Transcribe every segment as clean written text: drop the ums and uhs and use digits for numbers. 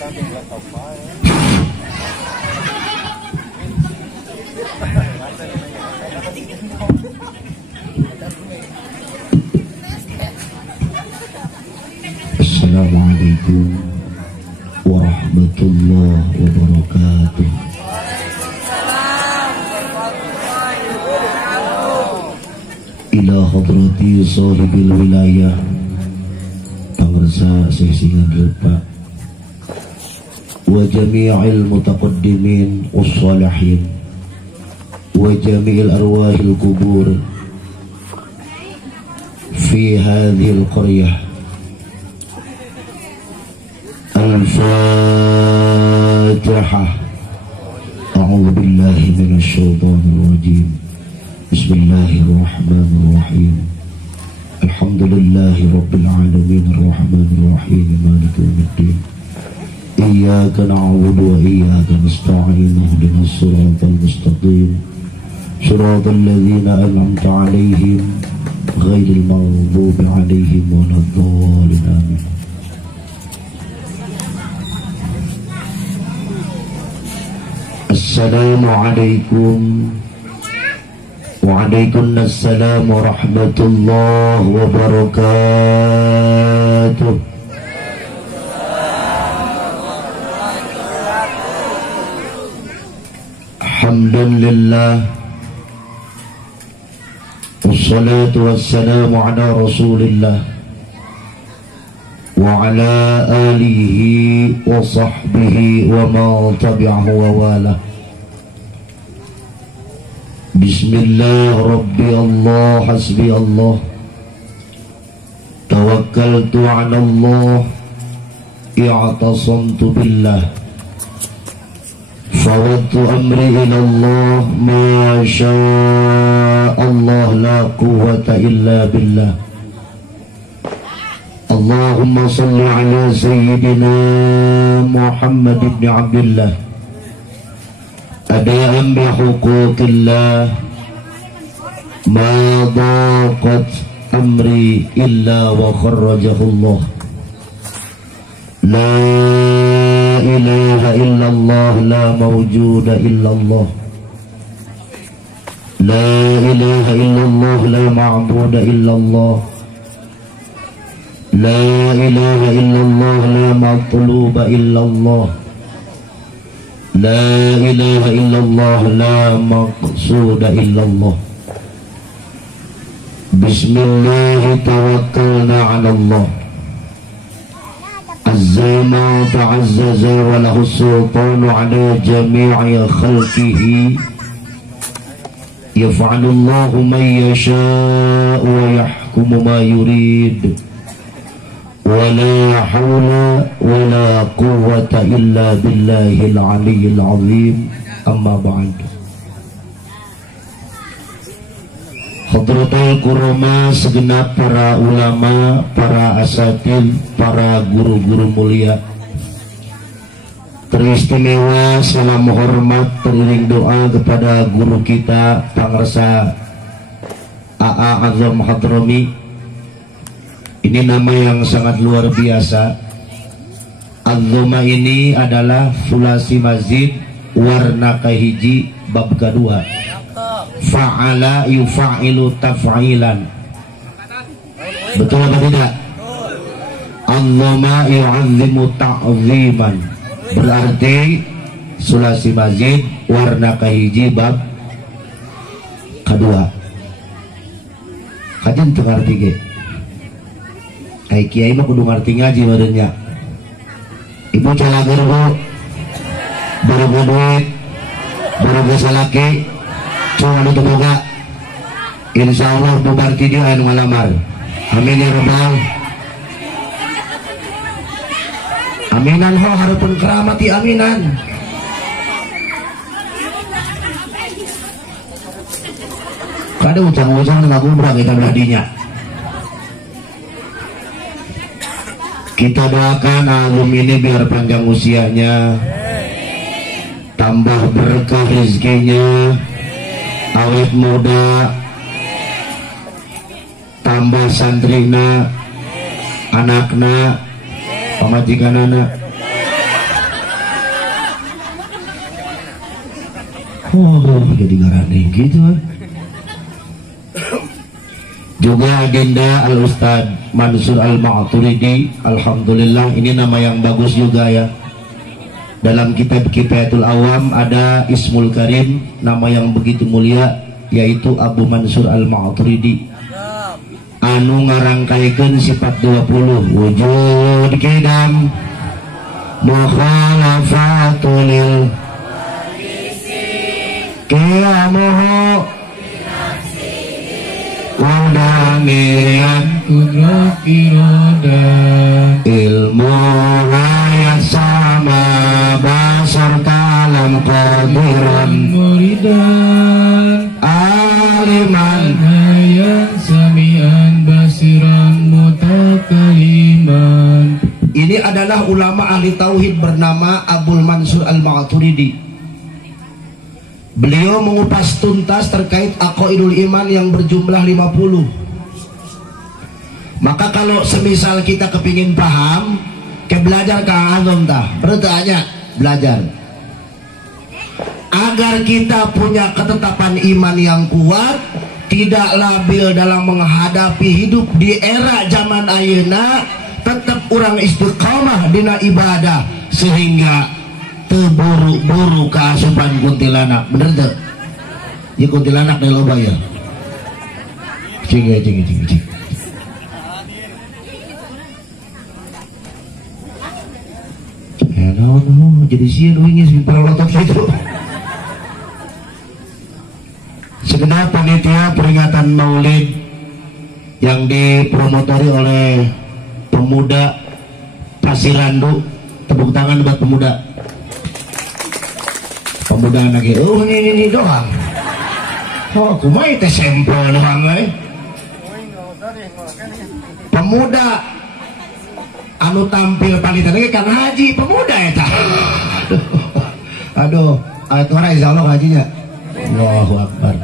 Assalamualaikum warahmatullahi wabarakatuh. Ila hadrati sahibil wilayah Pangresa Sesingan Repa wa jami'il mutaqaddimin wassalihin wa jami'il arwahil kubur fi hadhil qaryah. Al-Fatihah. A'udzu billahi minasy syaithanir rajim. Bismillahirrahmanirrahim. Alhamdulillahi rabbil alamin arrahmanir rahim maliki yaumiddin. Iyyaka na'budu wa iyyaka nasta'in ihdinas siratal mustaqim. Shiratal ladzina an'amta 'alaihim ghairil maghdubi 'alaihim waladdallin. Amin. Assalamualaikum Waalaikumsalam warahmatullahi wabarakatuh. Alhamdulillah wassalatu wassalamu ala rasulillah wa ala alihi wa sahbihi wa man tabi'ahu wa wala. Bismillah rabbi Allah hasbi Allah tawakkaltu ala Allah i'tasamtu billah fawwadtu amri ila Allah ma syaa Allah la quwwata illa billah. Allahumma salli ala sayyidina Muhammad ibn Abdullah adaan bihuquqillah ma daqat amri illa wa kharrajahu Allah. La ilaha illallah la mawjuda illallah. La ilaha illallah la ma'buda illallah. La ilaha illallah la matluba illallah. La ilaha illallah la maqsuda illallah. Bismillah tawakkalna ala Allah azza ma ta'azzaza wa lahu sultanu ala jami'i khalqihi yaf'alu Allahu man yasha'u wa yahkumu ma yurid. ولا حول ولا قوة إلا بالله العلي العظيم. أما بعد. Hadratul kurama segenap para ulama, para asatid, para guru-guru mulia, teristimewa salam hormat teriring doa kepada guru kita Pangresa AA Azam Hadrami. Ini nama yang sangat luar biasa. Al-Dhoma ini adalah sulasi mazid warna kahiji bab kedua. Fa'ala yufa'ilu taf'ilan. Betul apa tidak? Al-Dhoma yu'azzimu ta'ziman. Berarti sulasi mazid warna kahiji bab kedua. Kajian tengah tiga. Hai kiai mah kudu ngerti ngaji badannya. Ibu calager bu, baru duit, baru salaki, cuma itu boga. Insya Allah bubar video anu ngalamar. Amin ya rabbal. Aminan ho harapun keramati aminan. Kada ucang-ucang ngaku berang kita beradinya. Kita doakan alum ini biar panjang usianya, tambah berkah rezekinya, awet muda, tambah santrina, anakna, pamajikan anak, Oh, jadi garanding gitu. Juga agenda Al Ustad Mansur Al Maturidi, alhamdulillah ini nama yang bagus juga ya. Dalam kitab Kifayatul Awam ada Ismul Karim, nama yang begitu mulia, yaitu Abu Mansur Al Maturidi. Anu ngarangkaikeun sifat 20 wujud kidam mukhalafatul qiyamuhu wadamiyan kudrat irada ilmu ayat sama basar kalam qadiran muridan aliman hayat samian basiran mutakaliman. Ini adalah ulama ahli tauhid bernama Abul Mansur Al-Maturidi. Beliau mengupas tuntas terkait aqaidul iman yang berjumlah 50. Maka kalau semisal kita kepingin paham, kayak belajar Kang Azom tah, bertanya belajar. Agar kita punya ketetapan iman yang kuat, tidak labil dalam menghadapi hidup di era zaman ayeuna, tetap orang istiqamah dina ibadah sehingga terburu-buru keasupan kuntilanak. Bener tuh? Ya kuntilanak dari loba ya. Cing. Ya no, jadi sih ingin para lotot itu. Segenap panitia peringatan Maulid yang dipromotori oleh pemuda Pasirandu, tepuk tangan buat pemuda. Pemuda lagi, oh ini doang. Oh, kumai teh sampel doang Pemuda anu tampil panitia lagi Kang Haji, pemuda eta. Aduh, itu orang insya Allah hajinya. Allahu Akbar.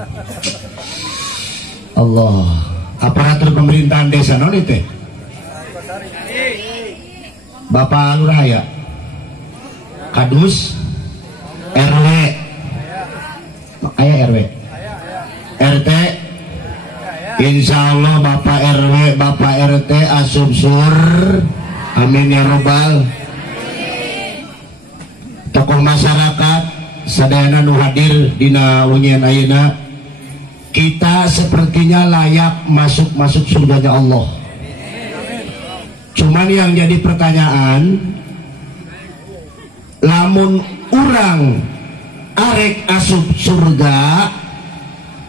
Allah. Aparatur pemerintahan desa non itu. Bapak Lurah ya, Kadus, RW, ayah RW, RT, Insya Allah Bapak RW, Bapak RT asumsur, amin ya robbal. Tokoh masyarakat sadayana nu hadir dina unyian ayeuna, kita sepertinya layak masuk surganya Allah. Cuman yang jadi pertanyaan, lamun urang arek asup surga,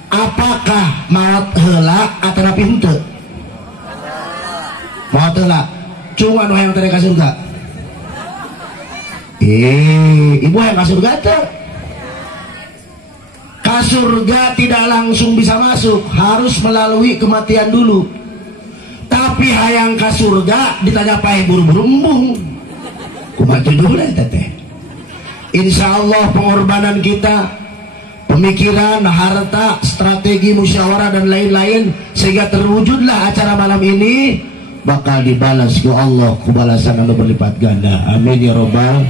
apakah maot heula atau henteu? Maot heula. Cuma nu hayang teh ka surga. Ibu hayang ka surga teh? Ka surga tidak langsung bisa masuk, harus melalui kematian dulu. Tapi hayang ka surga ditanya pae buru-buru embung. Kumaha judulna teh? Insya Allah pengorbanan kita, pemikiran, harta, strategi, musyawarah dan lain-lain sehingga terwujudlah acara malam ini bakal dibalas ke Allah kubalasan anu berlipat ganda. Amin ya robbal.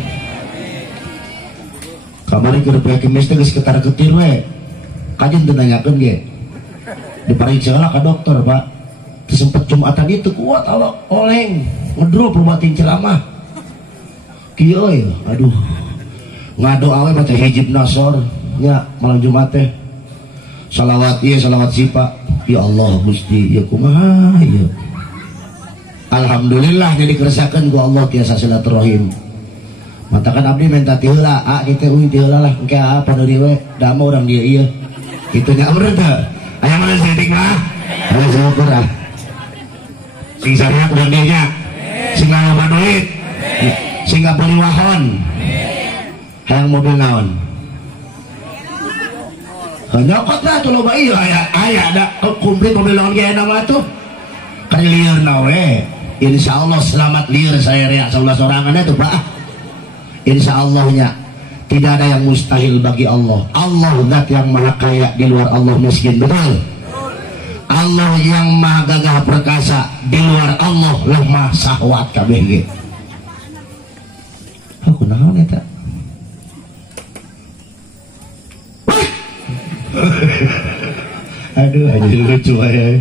Kamari keur poe Kemis teh geus ketar-ketir we. Kajen teu nanyakeun ge. Dipariksa ka dokter, Pak. Sempet Jumatan itu kuat Allah oleng ngedrop rumatin ceramah kieu ya, aduh ngado awe baca hijib nasor nya malam Jumat teh salawat ieu salawat sipa ya Allah Gusti ya kumaha ya. Alhamdulillah jadi keresakeun ku Allah tiasa silaturahim. Matakan abdi minta ti heula kitu euy ti heula lah engke apa nu dieu we da mah urang dieu ieu kitu nya bener teh aya mana setting mah aya syukur ah. Sing syariat gandinya, sing ngalaman duit, sing gak beli wahon, hayang mobil naon. Nyokot lah tuh loba iya, ayah ada kumplit mobil naon gaya nama tuh. Kan liar nawe, insya Allah selamat liar saya rea 11 orangannya tuh Pak. Insya Allahnya tidak ada yang mustahil bagi Allah. Allah zat yang maha kaya, di luar Allah miskin, betul. Allah yang maha gagah perkasa, di luar Allah lemah sahwat kabeh. Aku naon eta? Wah, Aduh, aja lucu aja.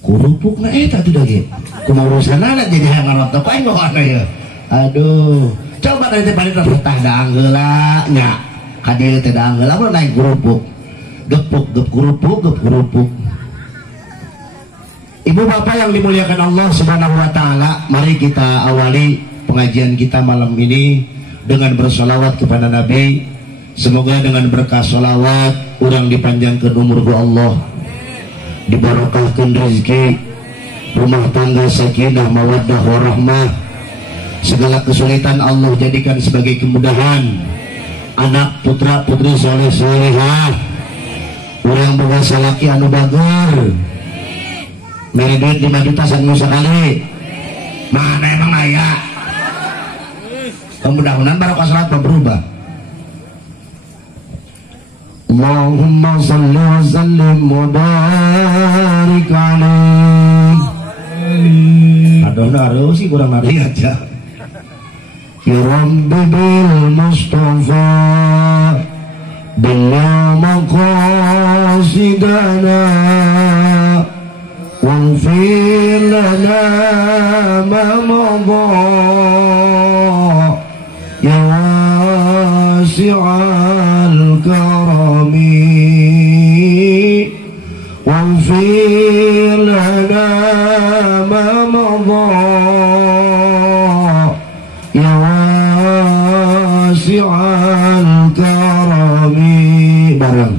Kurupuk na tadi lagi. Kumurusan anak jadi hangan waktu paling bawa ya. Aduh, coba nanti paling terpetah dah anggelanya. Kadir tidak anggel apa naik kurupuk. Gep kurupuk. Ibu bapak yang dimuliakan Allah Subhanahu wa taala, mari kita awali pengajian kita malam ini dengan bersolawat kepada Nabi. Semoga dengan berkah solawat orang dipanjangkan umur ku Allah, dibarokahkan rezeki, rumah tangga sakinah mawaddah warahmah, segala kesulitan Allah jadikan sebagai kemudahan, anak putra putri soleh solehah, orang boga salaki anu bager, mere duit 5 juta sanu sekali, mana emang aya? Mudah-mudahan barokah salat berubah. Allahumma salli wa sallim wa barik alaihi. Aduh sih kurang nari aja. Ya Rabbi bil Mustafa bila maqasidana waghfir lana ma madha ya wasi'al karami waghfir lana ma madha ya wasi'al karami. Bareng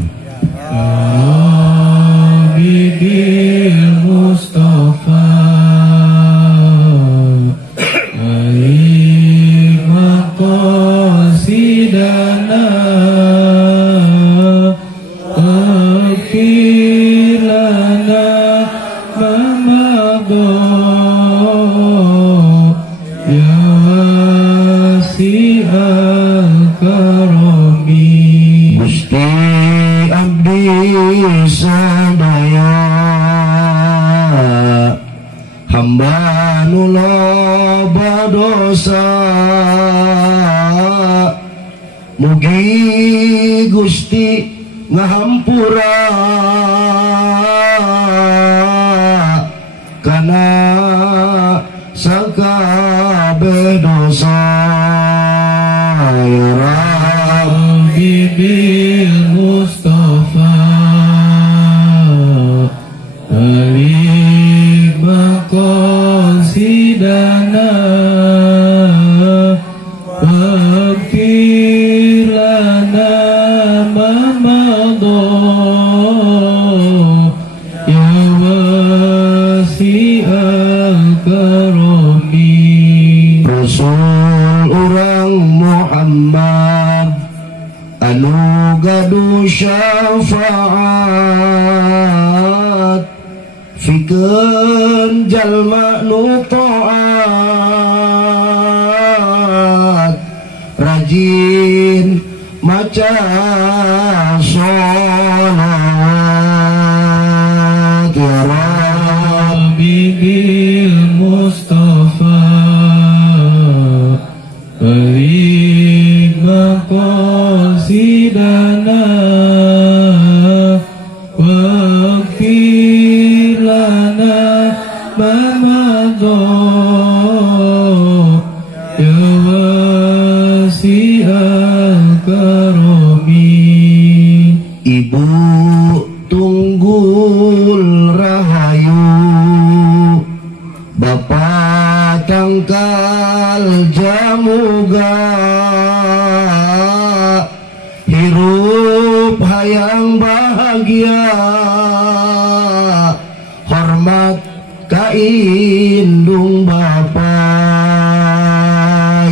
Habibir Mustafa maqasidana aghfir lana ma madha ya wasi'al karami. Gusti abdi sadaya hamba nu loba dosa, mugi Gusti ngahampura kana sakabeh dosa ya Rabbi Habibir Mustafa balik maqasidana waghfir lana ma madha ya wasi'al karami. Rasul urang Muhammad anu gaduh syafaat fikeun jalma nu taat, rajin maca sholawat ya Rabbi Habibir Mustafa balik maqasidana waghfir lana ma madha ya wasi'al karami. Ibu tunggul rahayu, bapak tangkal jamuga, hirup hayang bahagia, hormat kaindung bapak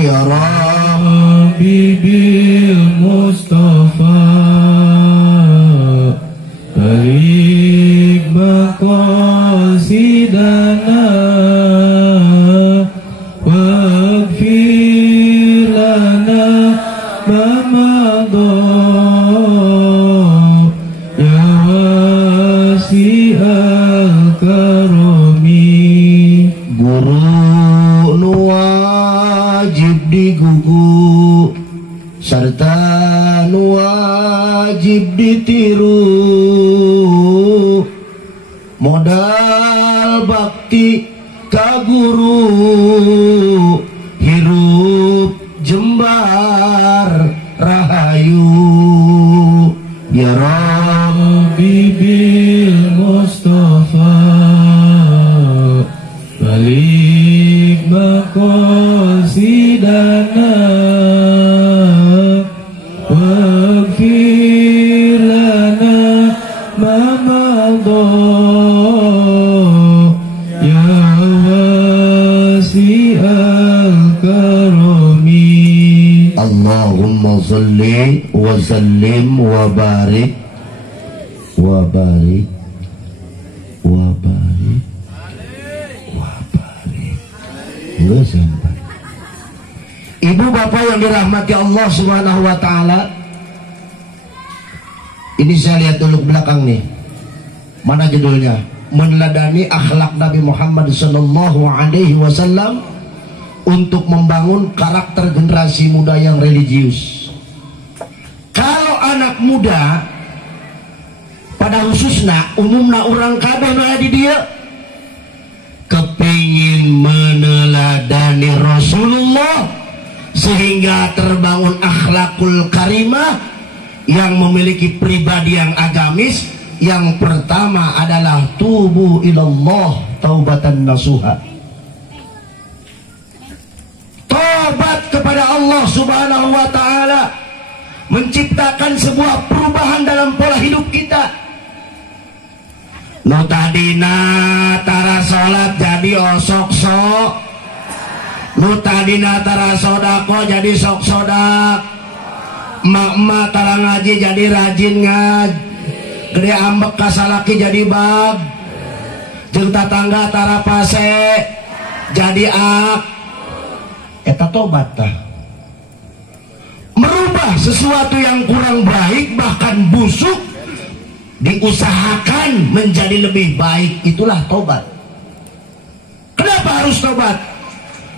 ya Rabbi. Habibir Mustafa balik maqasidana waghfir lana ma madha ya wasi'al karami. Guru nu wajib digugu serta nu wajib ditiru, modal bakti ka guru, hirup jembar rahayu. Ya Rabbi bil Mustafa balik maqasidana waghfir lana ma madha ya wasi'al karami. Allahumma salli wa sallim wa barik wa barik wa barik wa barik. Nggak sampai. Ibu bapak yang dirahmati Allah Subhanahu wa taala, ini saya lihat dulu ke belakang nih. Mana judulnya? Meneladani akhlak Nabi Muhammad sallallahu alaihi wasallam untuk membangun karakter generasi muda yang religius. Kalau anak muda pada khususnya umumna orang kabeh di dia kepingin meneladani Rasulullah sehingga terbangun akhlakul karimah yang memiliki pribadi yang agamis. Yang pertama adalah tubu ilallah taubatan nasuha, tobat kepada Allah Subhanahu wa taala, menciptakan sebuah perubahan dalam pola hidup kita. Nu tadina tara salat jadi osok-sok, nu tadina tara sodako jadi sok-sodak, mak-mak tara ngaji jadi rajin ngaji, gede ambek kasalaki jadi bag, jeung tatangga tara pase jadi ak. Eta tobat tah. Merubah sesuatu yang kurang baik bahkan busuk diusahakan menjadi lebih baik, itulah tobat. Kenapa harus tobat?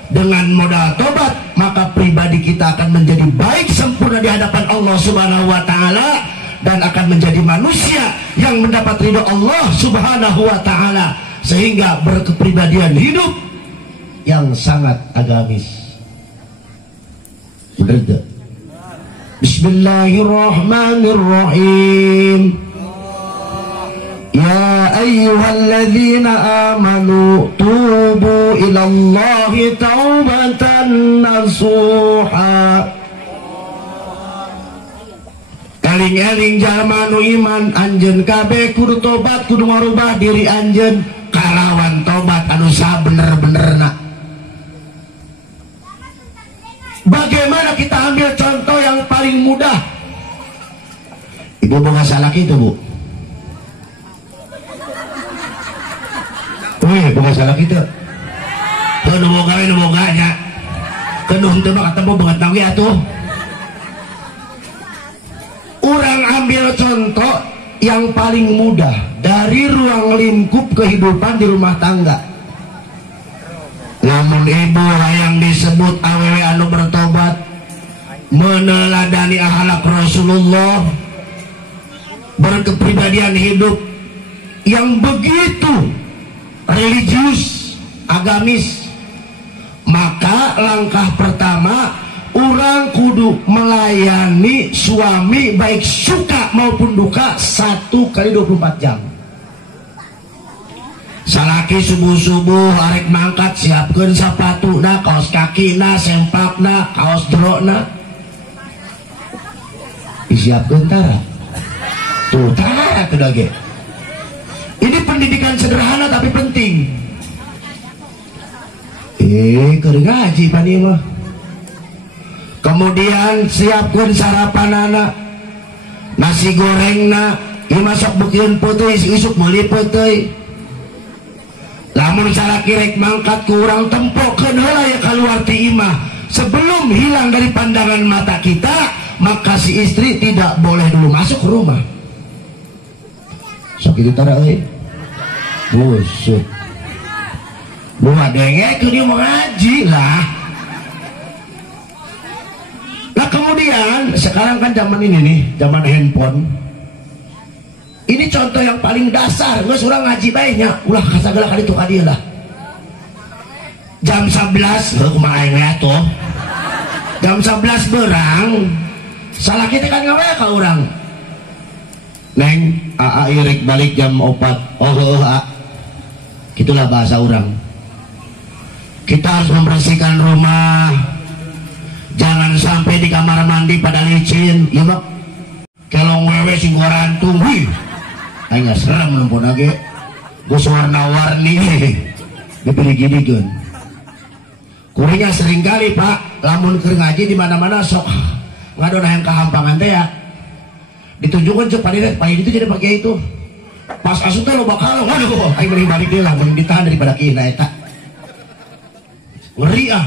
Dengan modal tobat maka pribadi kita akan menjadi baik sempurna di hadapan Allah Subhanahu wa taala dan akan menjadi manusia yang mendapat ridho Allah Subhanahu wa taala sehingga berkepribadian hidup yang sangat agamis. Bener tak? Bismillahirrahmanirrahim. Ya ayyuhalladzina amanu tubu ilallahi taubatan nasuha. Kaling-eling jalma nu iman, anjeun kabeh kudu tobat, kudu ngarubah diri anjeun kalawan tobat anu sabener-benerna. Bagaimana kita ambil contoh yang paling mudah? Ibu boga salaki itu, Bu. Wih, boga salaki itu. Heuh, nu boga nya. Kenuh teu mah ketemu banget tangge atuh. Urang ambil contoh yang paling mudah dari ruang lingkup kehidupan di rumah tangga. Namun ibu yang disebut awewe anu bertobat, meneladani akhlak Rasulullah, berkepribadian hidup yang begitu religius, agamis, maka langkah pertama orang kudu melayani suami baik suka maupun duka 1x24 jam. Salaki subuh-subuh arek mangkat siapkeun sapatuna, kaos kakina, sempakna, kaos jerona. Disiapkeun tara. Tuh tara teu dage. Ini pendidikan sederhana tapi penting. Keur ngaji pan ieu mah. Kemudian siapkeun sarapanana. Nasi gorengna, ieu masak beukeun peuteui isuk meuli peuteui. Lamun salaki rek mangkat ku urang tempokeun heula ya kaluar ti imah sebelum hilang dari pandangan mata kita, maka si istri tidak boleh dulu masuk ke rumah. Sok itu tara euy. Busuk. Buah denge ke dia mengaji lah. Nah Kemudian sekarang kan zaman ini nih, zaman handphone. Ini contoh yang paling dasar. Gue surang ngaji baiknya, ulah kasagala kali itu kadieu lah. Jam 11, kumaha aing ya tuh. Jam 11 berang. Salah kita kan ngawe ka urang. Neng, aa irik balik jam 4. Oh, gitulah bahasa orang. Kita harus membersihkan rumah. Jangan sampai di kamar mandi pada licin. Iya bak. Kelong wewe sing gorantung. Wih. Aing gak serem numpun lagi. Gus warna-warni. Dipilih gini kan. Kurinya sering kali pak. Lamun keur ngaji di mana-mana sok. Ngadon yang kehampangan teh ya. Ditunjukkan cek padi itu jadi pakai itu. Pas asup teh loba kalong. Waduh. Aing mending balik deui lah. Mending ditahan daripada kina eta. Ngeri ah.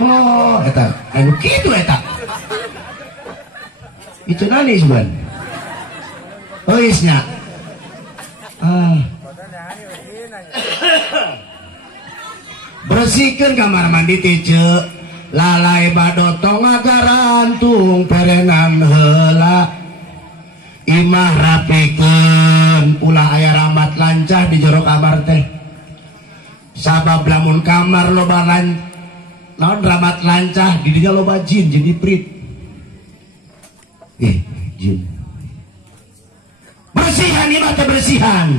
Oh, eta, anu kitu eta. Itu nani seban. Oh, isnya. Bersihkan kamar mandi teh ceuk. Lalai badotong agarantung perenan heula. Imah rapikeun ulah aya ramat lancah di jero kamar teh. Sabab lamun kamar loba naon ramat lancah di dinya loba jin jadi prit. Jin. Bersihan imah teh bersihan.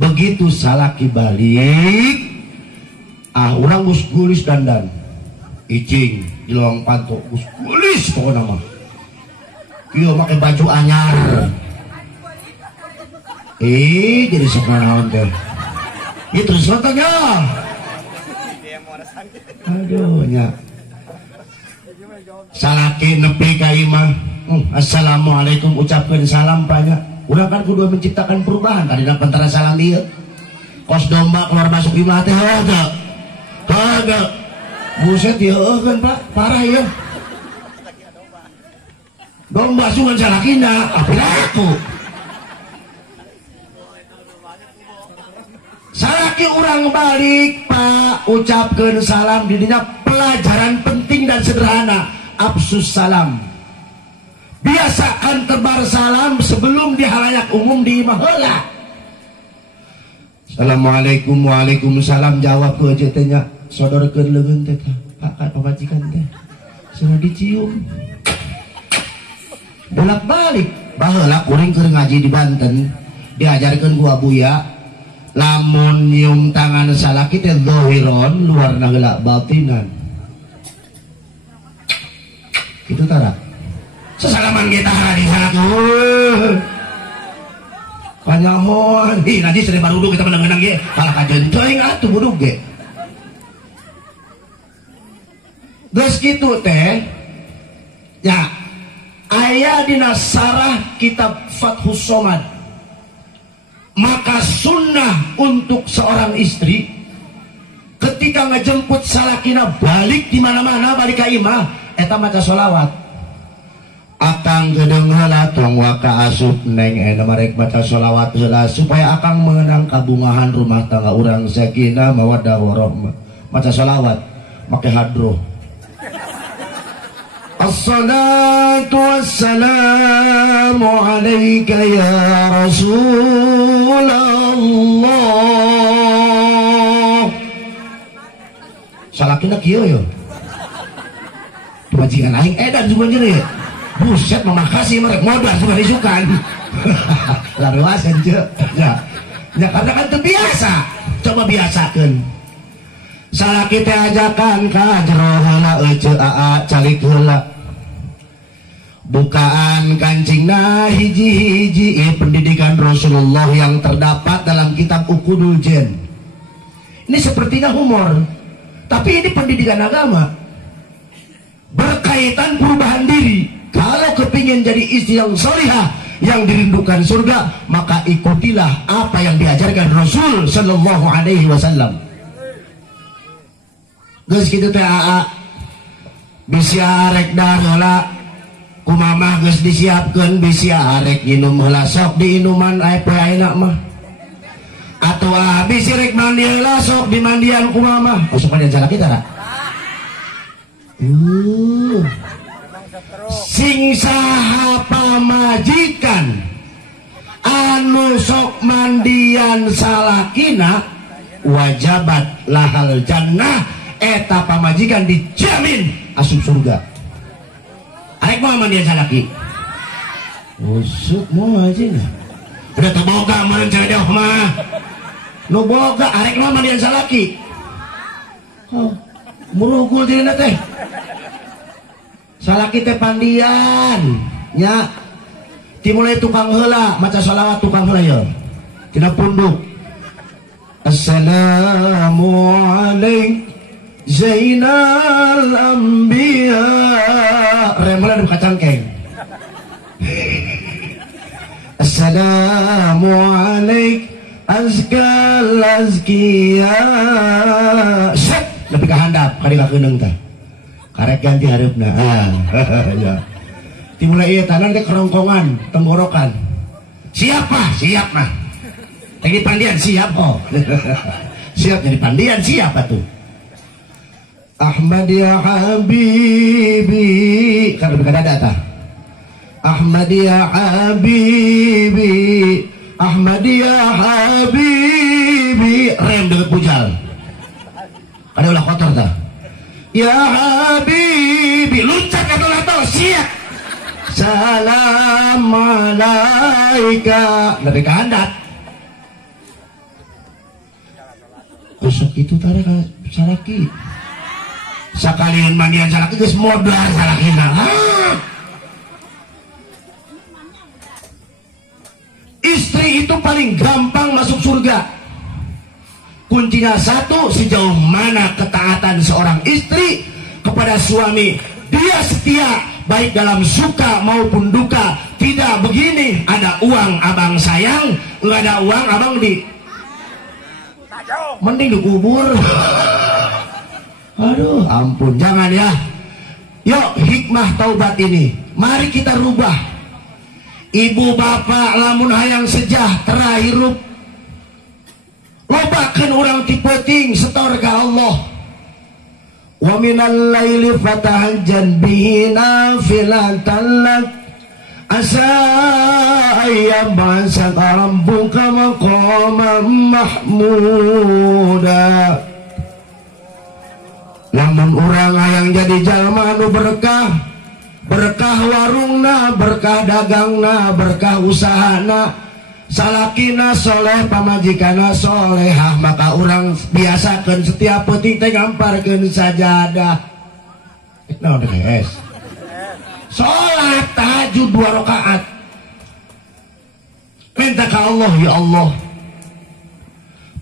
Begitu salaki balik, urang geus gulis dandan. Icing di lawang panto geus gulis pokona mah. Ieu make baju anyar. Jadi sok naon teh. Itu terus fotonya. Aduh nya. Salaki nepi ka imah. Assalamualaikum ucapkeun salam banyak. Urang kan kudu menciptakan perubahan tadi antara salam ieu. Kos domba keluar masuk imah teh heuh. Kagak. Buset ieu kan Pak, parah ya. Domba sungan salakina, apa laku? Salaki urang balik Pak, ucapkeun salam didinya pelajaran penting dan sederhana. Absus salam. Biasakan tebar salam sebelum di halayak umum di imah heula. Assalamualaikum, waalaikumsalam, jawab ku aja teh nya. Sodorkeun leungeun teh Pak pamajikan teh. Suruh dicium. Bolak-balik baheula kuring keur ngaji di Banten diajarkeun ku abuya lamun nyium tangan salaki teh zahiron luarna heula batinan. Kitu tara. Sesalaman kita di salaki. Kanyahoan, nanti sering baruduk kita menang-menang ge. Kalau kajen teuing atuh buduk ge. Geus kitu teh ya aya dina sarah kitab Fathus Somad. Maka sunnah untuk seorang istri ketika ngejemput salakina balik di mana-mana balik ka imah eta maca sholawat. Akang gedeung heula tong waka asup neng ena marek maca sholawat heula supaya akang mengenang kabungahan rumah tangga urang sakinah mawaddah warahmah. Maca sholawat make hadroh. Assalatu wassalamu alaika ya Rasulullah. Salakina kieu yo. Majikan aing edan juga nyeri. Buset makasih merek modal sudah disukan. Laruasan ceuk. Ya. Ya karena kan terbiasa. Coba biasakeun. Salaki teh ajakan ka jero heula euceuk aa calik heula. Bukaan kancingna hiji-hiji pendidikan Rasulullah yang terdapat dalam kitab Ukudul Jen. Ini sepertinya humor, tapi ini pendidikan agama berkaitan perubahan diri. Kalau kepingin jadi istri yang solihah yang dirindukan surga, maka ikutilah apa yang diajarkan Rasul Sallallahu Alaihi Wasallam. Geus kitu teh aa bisi arek dah heula kumamah geus disiapkeun bisi arek nginum heula sok di inuman ae ayeuna mah atau habis rek mandi lasok di mandian ku mama usuk mandian salaki tara sing saha pamajikan anu sok mandian salakina wajabat lahal jannah eta pamajikan dijamin asup surga. Arek mau mandian salaki usuk mau aja nih udah terboga kemarin cewek deh mah nu boga arek mau mandian salaki murugul diri teh salaki teh pandian nya dimulai tukang heula maca shalawat tukang heula ya tina punduk assalamu alaik zainal anbiya remelan buka cangkeng assalamu alaik azkal azkiya set lebih ke handap kali ka keuneng teh karek ganti hareupna ya dimulai ieu tanan teh kerongkongan tenggorokan siapa siap mah jadi pandian siap kok siap jadi pandian siapa tuh Ahmad ya habibi kan lebih ke dada tah Ahmad ya habibi Ahmad ya habibi rem deket pujal ada ulah kotor dah ya habibi luncat atau atau siap salam alaika lebih ke handap usuk itu tarik salaki sakalian mandian salaki geus modal salakina istri itu paling gampang masuk surga kuncinya satu sejauh mana ketaatan seorang istri kepada suami dia setia baik dalam suka maupun duka tidak begini ada uang abang sayang nggak ada uang abang mending dikubur aduh ampun jangan ya yuk hikmah taubat ini mari kita rubah ibu bapak lamun hayang sejahtera hirup lobakeun urang tipeting setor ka Allah wa minal laili fatahajjan bihi nafilatan lak asa ayyab'asa rabbuka maqaman mahmuda lamun urang hayang jadi jalma anu berkah berkah warungna berkah dagangna berkah usahana salakina soleh pamajikana solehah maka urang biasakeun setiap peuting teh ngamparkeun sajadah naon guys salat tahajud 2 rakaat minta ke Allah ya Allah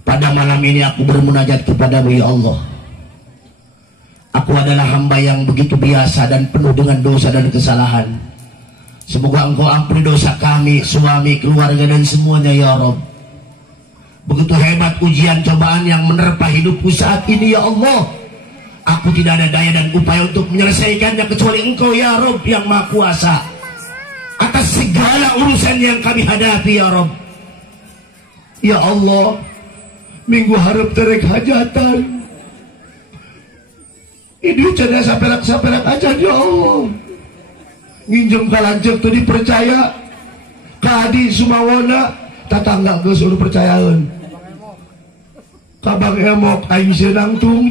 pada malam ini aku bermunajat kepadamu ya Allah aku adalah hamba yang begitu biasa dan penuh dengan dosa dan kesalahan. Semoga engkau ampuni dosa kami, suami, keluarga dan semuanya ya Rabb. Begitu hebat ujian cobaan yang menerpa hidupku saat ini ya Allah. Aku tidak ada daya dan upaya untuk menyelesaikannya kecuali engkau ya Rabb yang maha kuasa. Atas segala urusan yang kami hadapi ya Rabb. Ya Allah, minggu harap terek hajatan. Ini cina sapelak-sapelak aja ya Allah nginjem kalanjek tuh dipercaya kadi sumawana tatangga ke suruh percayaan kabang emok aing senang tung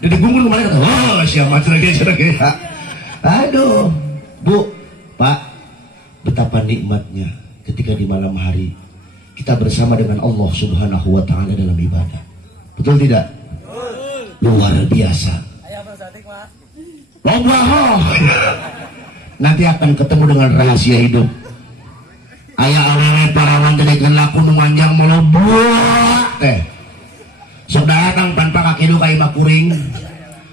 jadi gumun kemarin kata oh siapa lagi aduh bu pak betapa nikmatnya ketika di malam hari kita bersama dengan Allah subhanahu wa ta'ala dalam ibadah betul tidak? Luar biasa. Loba nanti akan ketemu dengan rahasia hidup. Ayah awewe parawan dengan laku numanjang melobok teh. Sok datang pan pak kaki ka imah kuring.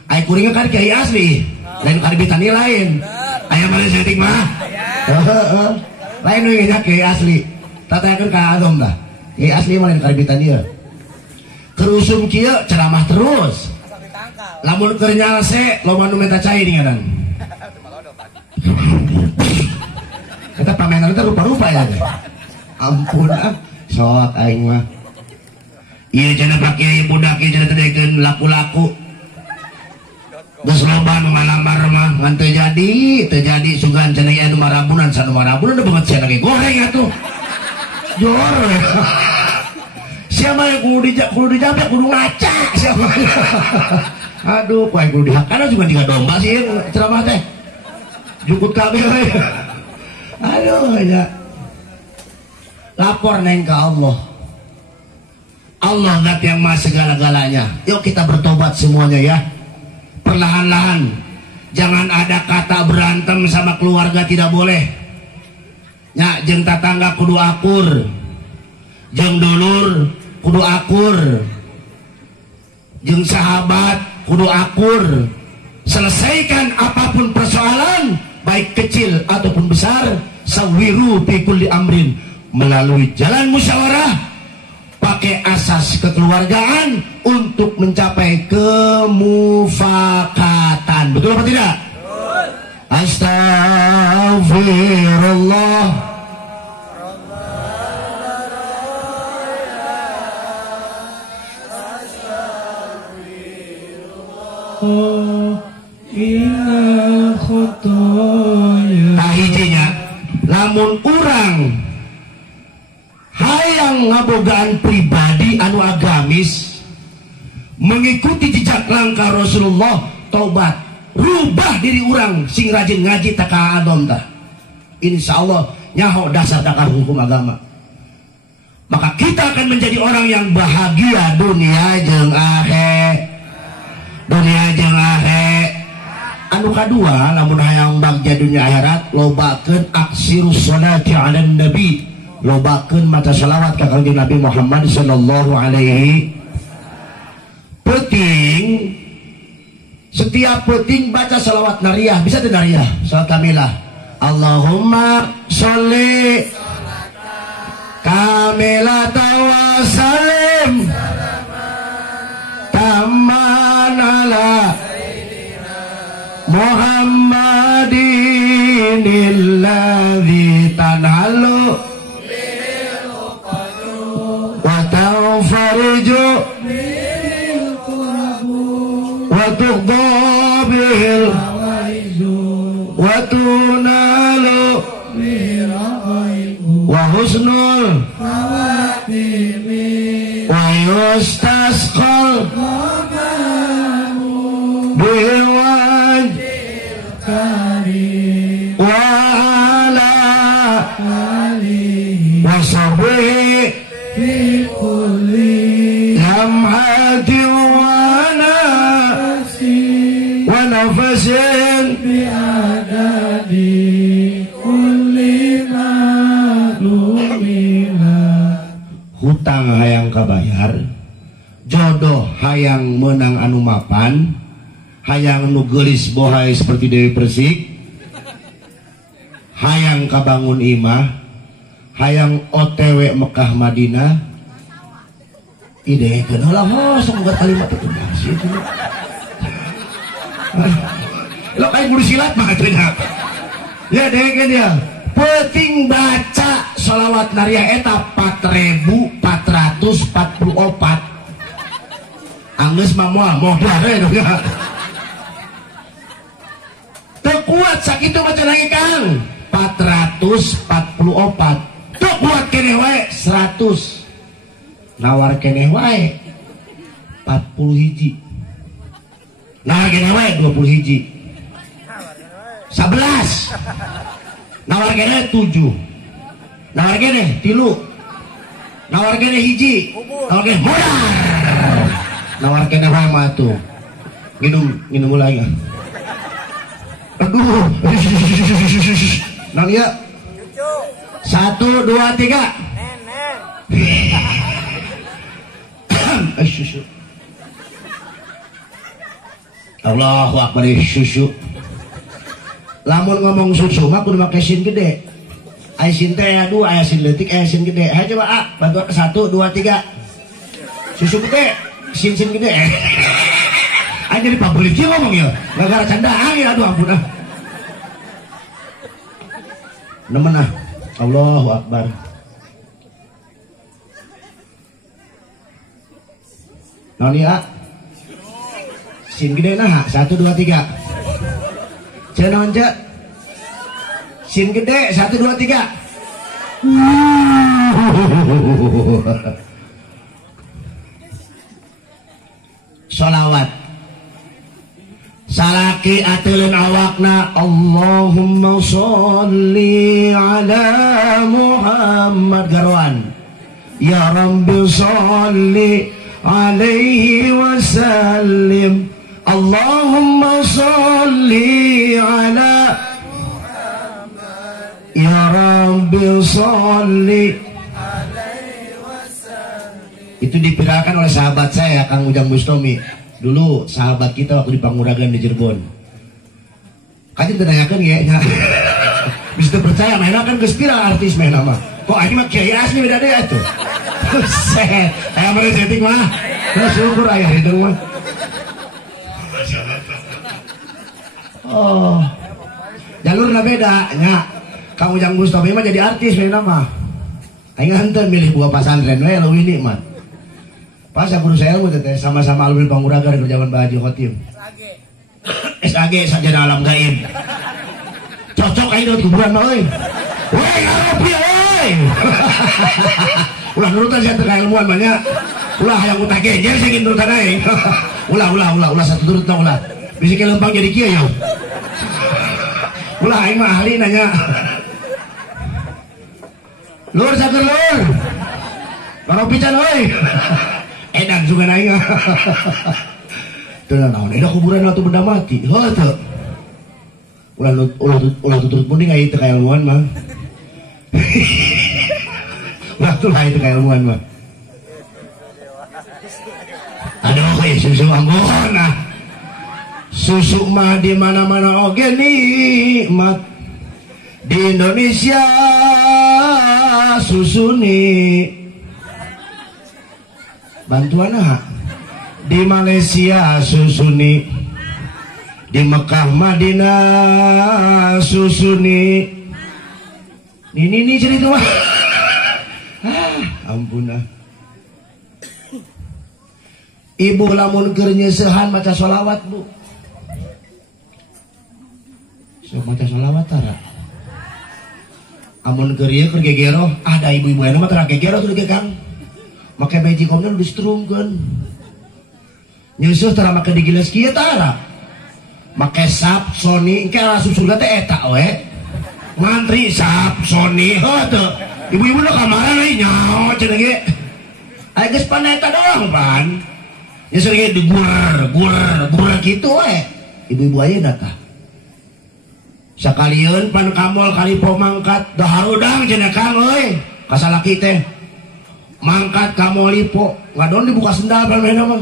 Ay kuringnya kan kiai asli, lain karbitani lain. Ayah mana setting mah? Lain nya kiai asli. Tatayakeun ka adom dah. Kiai asli mah lain karbitani ya. Kerusum kieu ceramah terus. Lamun keur nyalse loba nu menta cai dinganan. Kita pamenan itu rupa-rupa ya. Ampun sok aing mah ieu cenah Pak Kiai budak ieu cenah teh laku-laku geus loba nu ngalamar mah ngan teu jadi sugan cenah ieu anu marabunan sanu marabunan banget cenah ge goreng atuh jor siapa yang kudu dijabak kudu ngaca siapa aduh kuai kudu dihakana juga tiga domba sih ceramah teh jukut kabeh aduh ya lapor neng ke Allah zat yang maha segala-galanya. Yuk kita bertobat semuanya ya, perlahan-lahan. Jangan ada kata berantem sama keluarga, tidak boleh nya. Jeung tatangga kudu akur, jeung dulur kudu akur, jeung sahabat kudu akur. Selesaikan apapun persoalan, baik kecil ataupun besar, sawiru fi kulli amrin, melalui jalan musyawarah, pakai asas kekeluargaan untuk mencapai kemufakatan. Betul apa tidak? Betul. Astagfirullah. Tahijinya lamun urang hayang ngabogaan pribadi anu agamis mengikuti jejak langkah Rasulullah, tobat rubah diri urang sing rajin ngaji taka adom tah, insyaallah nyaho dasar taka hukum agama, maka kita akan menjadi orang yang bahagia dunia jeung akhirat. Anu kadua lamun hayang bagja dunia akhirat, lobakeun aksirus sholati ala nabi, lobakeun maca salawat ka kanjeng Nabi Muhammad sallallahu alaihi. Penting setiap penting baca salawat nariyah, bisa teu nariyah salawat kamilah. Allahumma sholli kamilata wa salim tamman ala Muhammadin alladzi tanhalu wa tanfariju wa tuqdabil wa tunalu wa husnul wa yustasqal bil wajhil karim wa ala alihi wa sahbihi fi kulli lamhati wa nafasin bi adadi kulli ma'lumina. Hutang hayang kabayar, jodoh hayang menang anu mapan, hayang nu geulis bohay seperti Dewi Persik, hayang kabangun imah, hayang OTW Mekah Madinah. Ide kenal lah sok kalimat itu sih itu. Lo kayak guru silat mah atunya. Ya degen ya. Penting baca sholawat nariyah eta 4444. Anggeus mah moal we ya. Teu kuat sakitu baca lagi Kang. 444. Teu kuat keneh wae 100. Nawar keneh wae 40 hiji. Nawar keneh wae 20 hiji. 11. Nawar keneh 7. Nawar keneh 3. Nawar keneh hiji. Nawar keneh modal. Nawar keneh wae mah tuh. Minum mulai ya. Aduh. Nang ya. 1 2 3. Susu. Allahu Akbar, susu. Lamun ngomong susu mah kudu make sin gede. Aya sin teh adu, aya sin leutik, aya sin gede. Hayo coba A, bantu 1 2 3. Susu gede, sin gede. Aya jadi pabelit kieu ngomong ya. Gara-gara candaan ya, aduh ampun ah. Nemen ah. Allahu Akbar. Naon ya? Sin gede nah 1 2 3. Cenah naon ce? Sin gede 1 2 3. Sholawat salaki atelin awakna Allahumma sholli ala Muhammad garwan ya Rabbi sholli alaihi wasallim Allahumma sholli ala Muhammad ya Rabbi sholli alaihi wasallim. Itu dipirakan oleh sahabat saya Kang Ujang Bustomi. Dulu sahabat kita waktu di Panguragan di Cirebon. Kajin tanyakan ya, bisa percaya mainan kan kespira artis main nama. Kok ini mah kiai asli beda deh itu. Set, ayah mana setting mah? Nah, syukur ayah itu mah. Oh, jalurnya beda, nya. Kang Ujang Bustomi mah jadi artis main nama. Aing hantar milih buah pesantren, lo ini mah. Pas guru saya ilmu teteh sama-sama alumni Panguragan dari zaman Pak Haji Khotim. SAG sarjana alam gaib. Cocok aing dot kuburan euy. Woi ngaropi euy. Ulah nurutan sia teu kailmuan banyak. Ulah hayang utah genjer sing nurutan aing. Ulah satu turut ulah. Bisi ke lempang jadi kieu ya. Ulah aing mah ahli nanya. Lur sakur lur. Ngaropi can euy. Edan juga naik. Tuh naon eda kuburan waktu benda mati. Heuh teu. Ulah tuturut mending aya teu kailmuan mah. Ulah tuh aya teu kailmuan mah. Aduh, susu ambon nah. Susu mah di mana-mana oge nikmat. Di Indonesia susu nih bantuan di Malaysia susuni, di Mekah Madinah susuni. Ini cerita mah. Ampun ah. Ibu lamun keur nyeusehan maca sholawat bu. Sok maca sholawat tara. Amun keur ieu keur gegero, ada ibu-ibu anu mah tara gegero tuh ge Kang. Make beji komna distrumkeun. Nyeusuh tara make digiles kieu tara. Make sap Sony engke langsung surga teh eta we. Mantri sap Sony heuh teu. Ibu-ibu nu kamaran euy nyaho cenah ge. Aya geus pan eta doang pan. Nya sering gur kitu we. Ibu-ibu ayeuna tah. Sakalieun pan kamol kali po mangkat daharudang cenah Kang euy. Ka salaki teh. Mangkat kamu lipo ngadon dibuka sendal pan mainan mah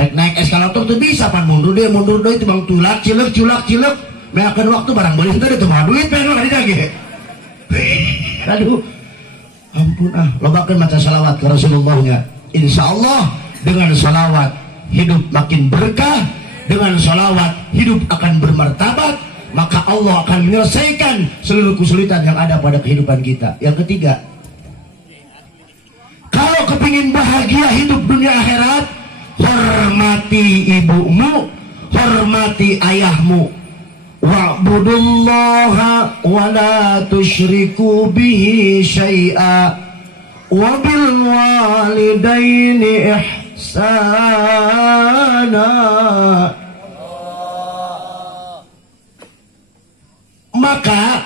naik eskalator tuh bisa pan mundur deh itu bang tulak cilek meakeun waktu barang beli itu teu mah duit pan ka dieu ge. Aduh ampun ah lobakeun maca salawat ke Rasulullah-nya. Insyaallah dengan salawat hidup makin berkah, dengan salawat hidup akan bermartabat, maka Allah akan menyelesaikan seluruh kesulitan yang ada pada kehidupan kita. Yang ketiga, kalau kepingin bahagia hidup dunia akhirat, hormati ibumu, hormati ayahmu. Wa'budullaha wa la tusyriku bihi syai'a wa bil walidaini ihsana. Maka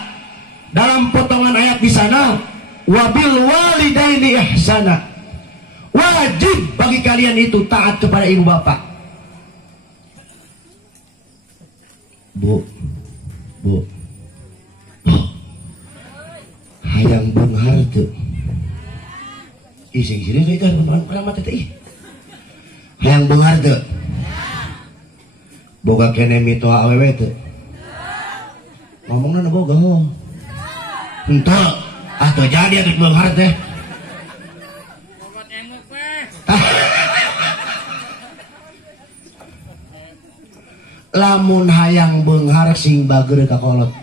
dalam potongan ayat di sana wabil walidaini ihsana, wajib bagi kalian itu taat kepada ibu bapak. Bu hayang beunghar teu ising sini teh kan alamat teh hayang beunghar teu boga kene mitoa awewe teu ngomongna boga ho henteu atau jadi adik beunghar teh lamun hayang beunghar sing bager ka kolot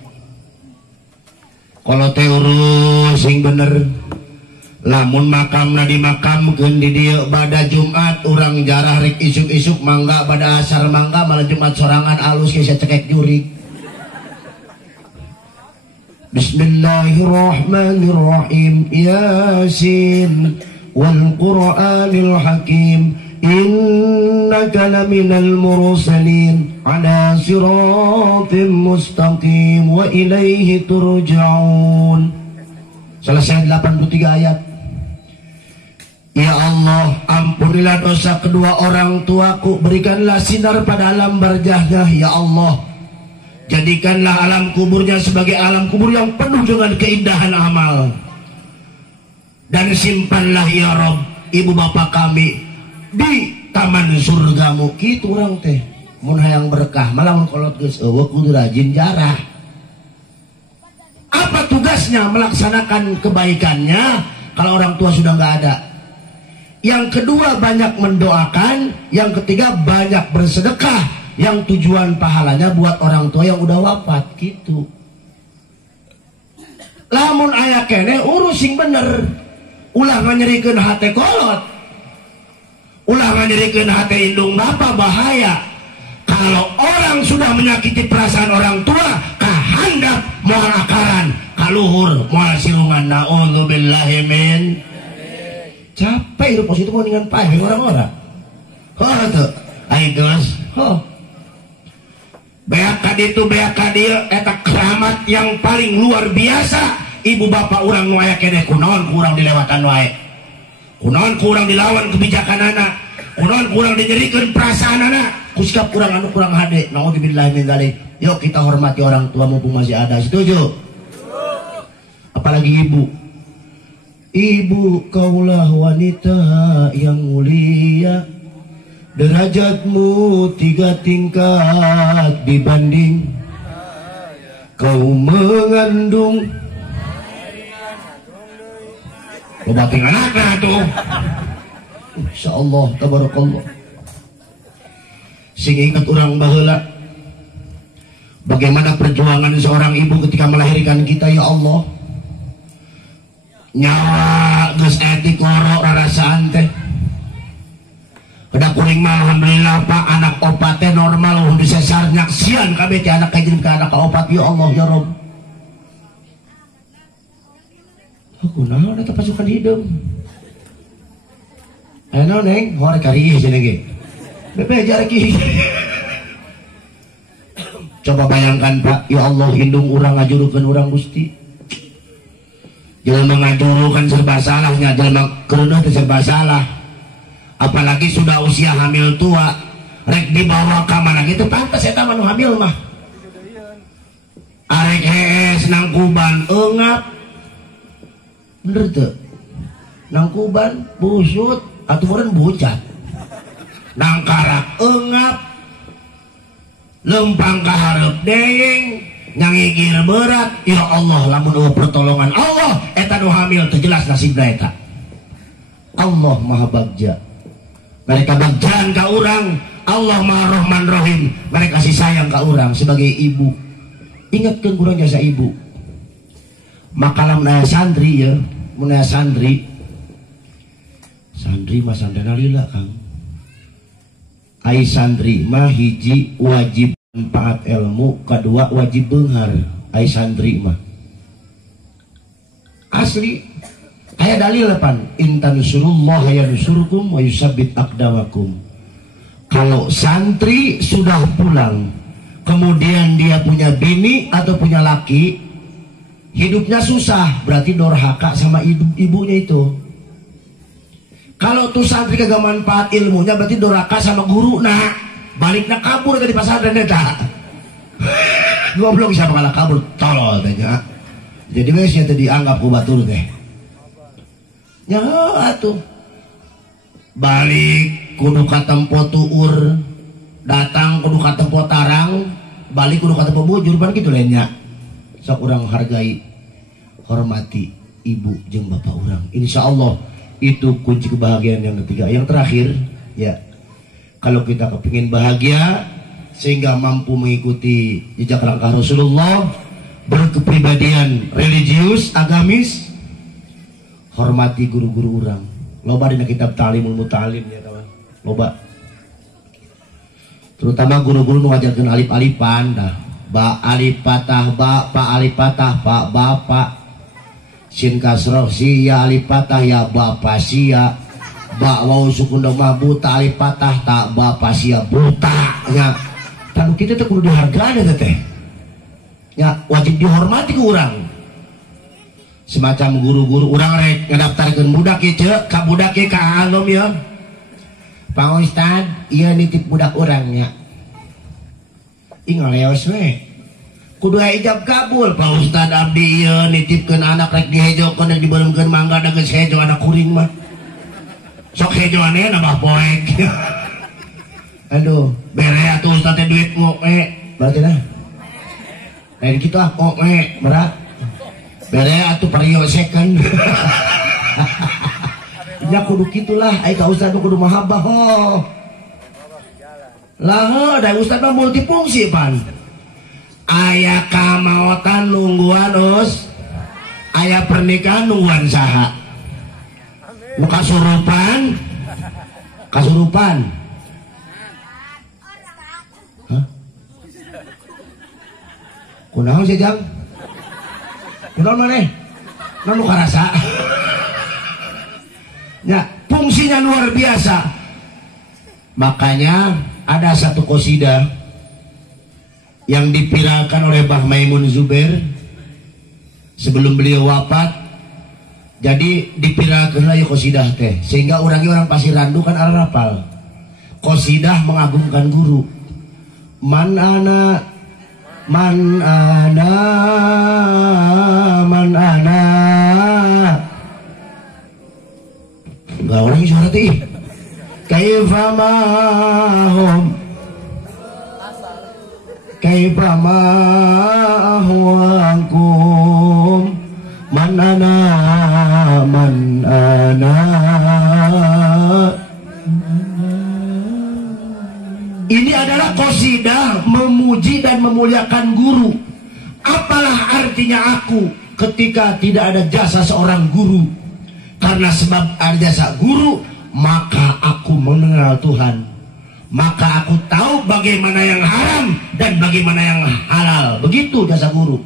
teh urus sing bener lamun makamna dimakamkeun di dieu bada Jumat urang jarah rek isuk-isuk mangga bada asar mangga malah Jumat sorangan alus geus cekek jurig. Bismillahirrahmanirrahim. Yasin wal Qur'anil Hakim innaka laminal mursalin ala siratim mustaqim wa ilaihi turja'un. Selesai 83 ayat. Ya Allah, ampunilah dosa kedua orang tuaku, berikanlah sinar pada alam barzahnya. Ya Allah, jadikanlah alam kuburnya sebagai alam kubur yang penuh dengan keindahan amal. Dan simpanlah ya Rob ibu bapak kami di taman surgamu. Kitu orang teh mun hayang berkah malah kolot geus eueuh kudu rajin jarah. Apa tugasnya? Melaksanakan kebaikannya kalau orang tua sudah nggak ada. Yang kedua banyak mendoakan. Yang ketiga banyak bersedekah yang tujuan pahalanya buat orang tua yang udah wafat gitu. Lamun aya kene urus sing bener. Ulah nganyerikeun hate kolot. Ulah nganyerikeun hate indung bapa bahaya. Kalau orang sudah menyakiti perasaan orang tua, kahandap moal akaran, kaluhur moal sirungan. Naudzubillahi min. Capek hidup positif mau dengan pahing orang-orang. Oh tuh, ayo geus. Oh. Beak kaditu beak kadieu eta keramat yang paling luar biasa. Ibu bapak urang nu aya keneh kunaon kurang dilewatan wae. Kunaon kurang dilawan kebijakanana. Kunaon kurang dinyerikeun perasaanana. Kusikap kurang anu kurang hade. Naudzubillahi min dzalik. Yuk kita hormati orang tua mumpung masih ada. Setuju? Apalagi ibu. Ibu kaulah wanita yang mulia. Derajatmu 3 tingkat dibanding kau mengandung. Obatin anaknya tuh. Insyaallah tabarakallah. Sing ingat orang baheula bagaimana perjuangan seorang ibu ketika melahirkan kita. Ya Allah, nyawa geus etik loro rarasaan teh. Kada kuring mah alhamdulillah Pak anak opat teh normal mun disesar nyaksian kabeh teh anak kajen ka anak opat. Ya Allah ya Rabb. Aku naon eta pasukan hideung. Anu neng hore kari cenah ge. Bebe jarki. Coba bayangkan Pak, ya Allah hindung urang ngajurukeun urang Gusti. Jelema ngajurukeun serba salahnya, jelema keuneuh teh serba salah. Apalagi sudah usia hamil tua, rek dibawa ka mana gitu pantes eta mah nu hamil mah. Arek hees nangkuban eungap. Bener teu? Nangkuban busut atuh meureun bucat. Nangkarak eungap lempang ka hareup deing nyangigir berat. Ya Allah lamun eueuh pertolongan Allah eta nu hamil teu jelas nasibna eta. Allah Maha Bagja, mereka bagjaan ka urang. Allah Maha Rahman Rahim, mereka kasih sayang ka urang. Sebagai ibu ingatkeun urang jasa ibu. Maka lamun aya santri ya, mun aya santri mah sandana lila Kang. Ai santri mah hiji wajib manfaat ilmu, kedua wajib beunghar. Ai santri mah asli aya dalil pan intansurullah yansurkum wa yusabbit aqdamakum. Kalau santri sudah pulang kemudian dia punya bini atau punya laki hidupnya susah, berarti dorhaka sama ibunya itu. Kalau tuh santri kagak manfaat ilmunya berarti dorhaka sama guru. Nah baliknya kabur dari pesantren eta. Goblok bisa mengalah kabur tolol tanya. Jadi wesnya tadi dianggap ku batur teh. Ya atuh. Balik kudu ka tempo tuur, datang kudu ka tempo tarang, balik kudu ka tempo bujur ban kitu lainnya. Sok urang hargai, hormati ibu jeung bapak urang. Insyaallah itu kunci kebahagiaan yang ketiga. Yang terakhir ya, kalau kita kepingin bahagia sehingga mampu mengikuti jejak langkah Rasulullah, berkepribadian religius, agamis, hormati guru-guru urang. Loba dina kitab Ta'limul Muta'allim ya kawan. Loba. Terutama guru-guru nu ngajarkeun alif-alifan dah. Ba alif patah ba, pa alif patah pa bapak. Sin kasroh si ya alif patah ya bapak sia. Ba wau sukun mah buta alif patah tak bapak sia buta nya. Tanu kitu teh kudu dihargaan eta teh. Ya wajib dihormati ku urang. Semacam guru-guru urang rek ngadaftarkeun budak ieu ceuk ka budak ieu ka alom ya. Pak Ustad, ieu nitip budak urang nya. Ing ngaleos we. Kudu ijab kabul Pak Ustad abdi ieu nitipkeun anak rek dihejokeun rek dibeureumkeun mangga da geus hejo anak kuring mah. Sok hejoane nambah poek. Aduh, bere atuh Ustad teh duitmu berarti nah. Lain kitu ah berat. Bere atuh pario second. Ya kudu kitulah ai ka ustaz kudu mahabbah ho. Lah da ustaz mah multifungsi pan. Aya kamaotan nungguan us. Aya pernikahan nungguan saha. Nu kasurupan. Kasurupan. Hah? Kunaon sih Jang? Kunaon maneh? Nanu karasa. Ya, fungsinya luar biasa. Makanya ada satu qasidah yang dipirakan oleh Mbah Maimun Zubair sebelum beliau wafat. Jadi dipirakan lagi qasidah teh sehingga orang pasti randu kan arah rapal. Qasidah mengagungkan guru. Man ana enggak orang suara teh kaifa mahwangkum man ana ini adalah qasidah memuji dan memuliakan guru. Apalah artinya aku ketika tidak ada jasa seorang guru? Karena sebab ada jasa guru, maka aku mengenal Tuhan. Maka aku tahu bagaimana yang haram dan bagaimana yang halal. Begitu jasa guru.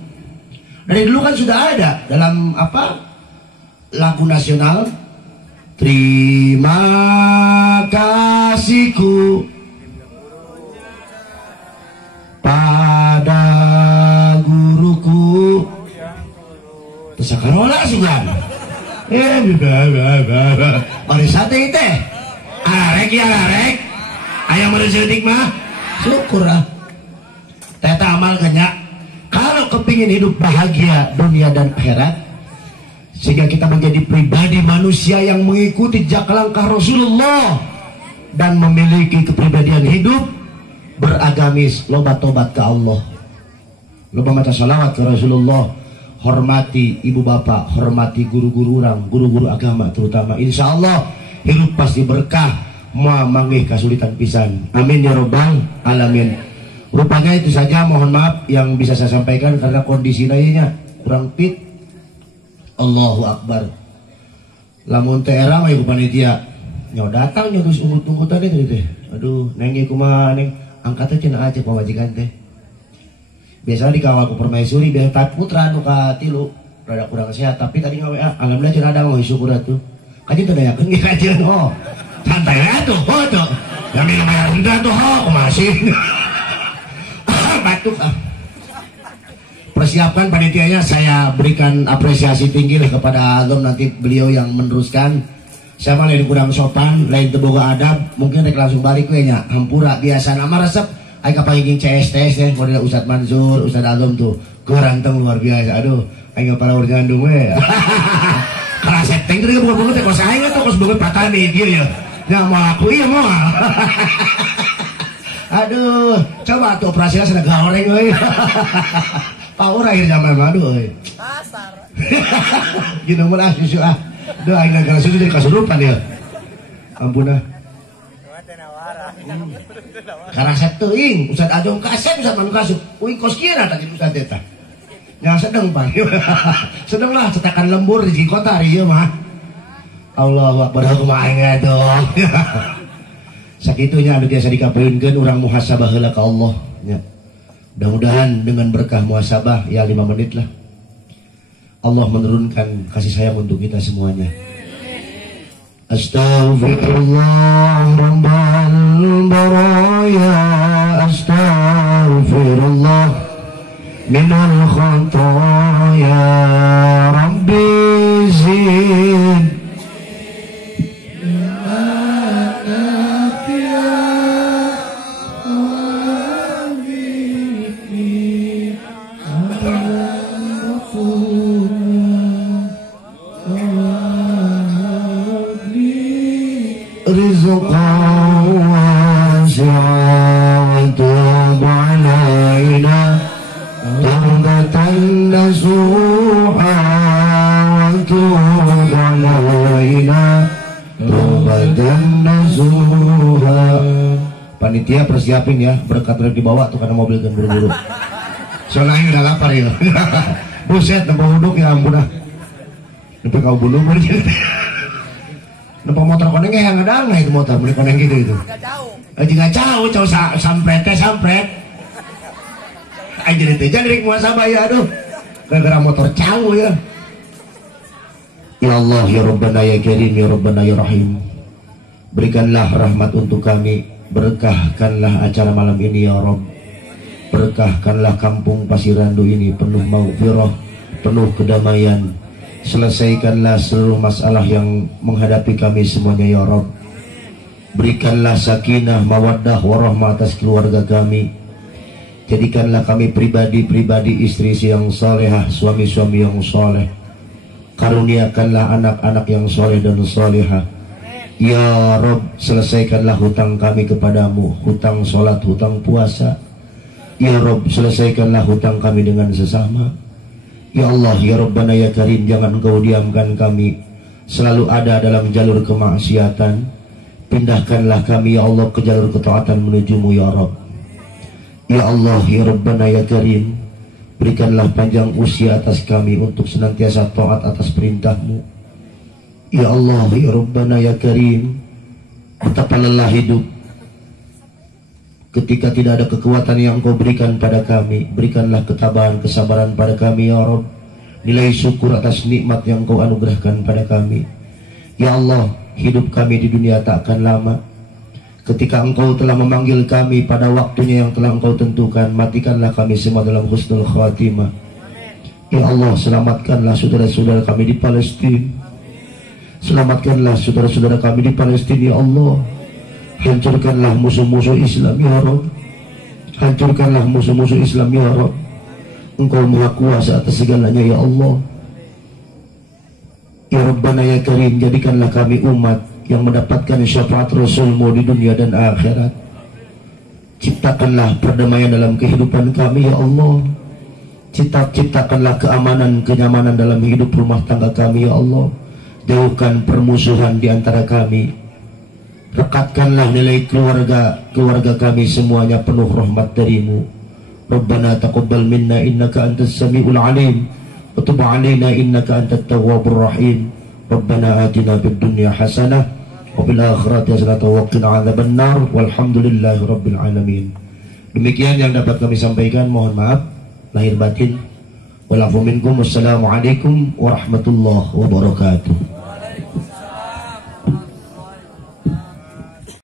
Dari dulu kan sudah ada dalam apa? Lagu nasional. Terima kasihku pada guruku. Tesakarola sugan. Mari sate teh. Arek ya arek. Aya meureutik mah. Syukur ah. Teta amal kenyak. Kalau kepingin hidup bahagia dunia dan akhirat, sehingga kita menjadi pribadi manusia yang mengikuti jejak langkah Rasulullah dan memiliki kepribadian hidup beragamis, loba tobat ke Allah, loba maca salawat ke Rasulullah. Hormati ibu bapak, hormati guru-guru orang, guru-guru agama terutama. Insya Allah hidup pasti berkah, manggih kesulitan pisan. Amin ya robbal alamin. Rupanya itu saja, mohon maaf yang bisa saya sampaikan karena kondisi lainnya kurang fit. Allahu Akbar. Lamun teh era mah ibu panitia nyo datang nyo terus ungut-ungut tadi teh. Aduh, neng ieu kumaha neng angkat teh cenah aja pamajikan teh. Biasanya dikawal ku permaisuri biar tak putra nu ka 3 rada kurang sehat tapi tadi ngaWA alhamdulillah cenah ada mah syukur atuh. Kaji teu dayakeun ge kajian ho. Santai atuh ho tuh. Ya minum air rendah tuh ho masih. Batuk ah. Persiapkan panitianya, saya berikan apresiasi tinggi lah kepada Agam, nanti beliau yang meneruskan. Saya mah lain kurang sopan, lain teboga adab, mungkin rek langsung balik we nya. Hampura biasa nama resep ai kapanging CSTS teh model Ustaz Mansur, Ustaz Agam tuh. Geranteng luar biasa. Aduh, ai para urang Bandung we. Karasep teh teh bukan teh kos aing atuh kos beungeut patani dieu ya. Nya mah aku ieu mah. Aduh, coba tuh operasinya sedang goreng euy. Power akhir zaman aduh euy. Kasar. Gitu mah susu ah. Duh aing gara susu jadi kasurupan ya. Ampun ah. Karasep teuing, Ustaz Ajong kasep Ustaz manu kasup. Uing kos kieu tadi Ustaz eta. Yang sedeng Pak. Sedeng lah cetakan lembur di kota ari ieu mah. Allahu Akbar kumaha dong. Sakitunya anu biasa dikapeunkeun urang muhasabah heula ka Allah nya. Mudah-mudahan dengan berkah muhasabah ya 5 menit lah Allah menurunkan kasih sayang untuk kita semuanya. Astaghfirullah rabbal baraya, astaghfirullah minal khataya, rabbi zid panitia persiapin ya berkat rek dibawa tuh karena mobil kan buru-buru. Soalnya udah lapar ya. Buset nempo huduk ya ampun ah. Nempo kau bunuh berarti. Nempo motor koneng yang ngadang itu motor beli koneng gitu itu. Enggak jauh sampret teh sampret. Aja itu jadi muasabah ya aduh. Gara-gara motor jauh ya. Ya Allah ya Rabbana ya Karim ya Rabbana ya Rahim. Berikanlah rahmat untuk kami, berkahkanlah acara malam ini ya Rabb. Berkahkanlah kampung Pasirandu ini penuh maghfirah, penuh kedamaian. Selesaikanlah seluruh masalah yang menghadapi kami semuanya ya Rabb. Berikanlah sakinah, mawaddah, warahmah atas keluarga kami. Jadikanlah kami pribadi-pribadi istri yang salehah, suami-suami yang saleh. Karuniakanlah anak-anak yang saleh dan salehah. Ya Rabb, selesaikanlah hutang kami kepadamu, hutang sholat, hutang puasa. Ya Rabb, selesaikanlah hutang kami dengan sesama. Ya Allah, ya Rabbana ya Karim, jangan Engkau diamkan kami selalu ada dalam jalur kemaksiatan. Pindahkanlah kami ya Allah ke jalur ketaatan menujumu ya Rabb. Ya Allah, ya Rabbana ya Karim, berikanlah panjang usia atas kami untuk senantiasa taat atas perintahmu. Ya Allah, ya Rabbana ya Karim, betapa lelah hidup ketika tidak ada kekuatan yang Engkau berikan pada kami. Berikanlah ketabahan, kesabaran pada kami ya Rabb. Nilai syukur atas nikmat yang Engkau anugerahkan pada kami. Ya Allah, hidup kami di dunia tak akan lama. Ketika Engkau telah memanggil kami pada waktunya yang telah Engkau tentukan, matikanlah kami semua dalam husnul khatimah. Ya Allah, selamatkanlah saudara-saudara kami di Palestina. Selamatkanlah saudara-saudara kami di Palestina ya Allah. Hancurkanlah musuh-musuh Islam ya Rabb. Hancurkanlah musuh-musuh Islam ya Rabb. Engkau maha kuasa atas segalanya ya Allah. Ya Rabbana ya Karim, jadikanlah kami umat yang mendapatkan syafaat Rasulmu di dunia dan akhirat. Ciptakanlah perdamaian dalam kehidupan kami ya Allah. Ciptakanlah keamanan, kenyamanan dalam hidup rumah tangga kami ya Allah. Jauhkan permusuhan di antara kami. Rekatkanlah nilai keluarga kami semuanya penuh rahmat darimu. Rabbana taqabbal minna innaka antas samiul alim wa tub alaina innaka antat tawwabur rahim. Rabbana atina fid dunya hasanah wa fil akhirati hasanah wa qina adzabannar walhamdulillahi rabbil alamin. Demikian yang dapat kami sampaikan, mohon maaf lahir batin. Walafu minkum. Wassalamualaikum warahmatullahi wabarakatuh.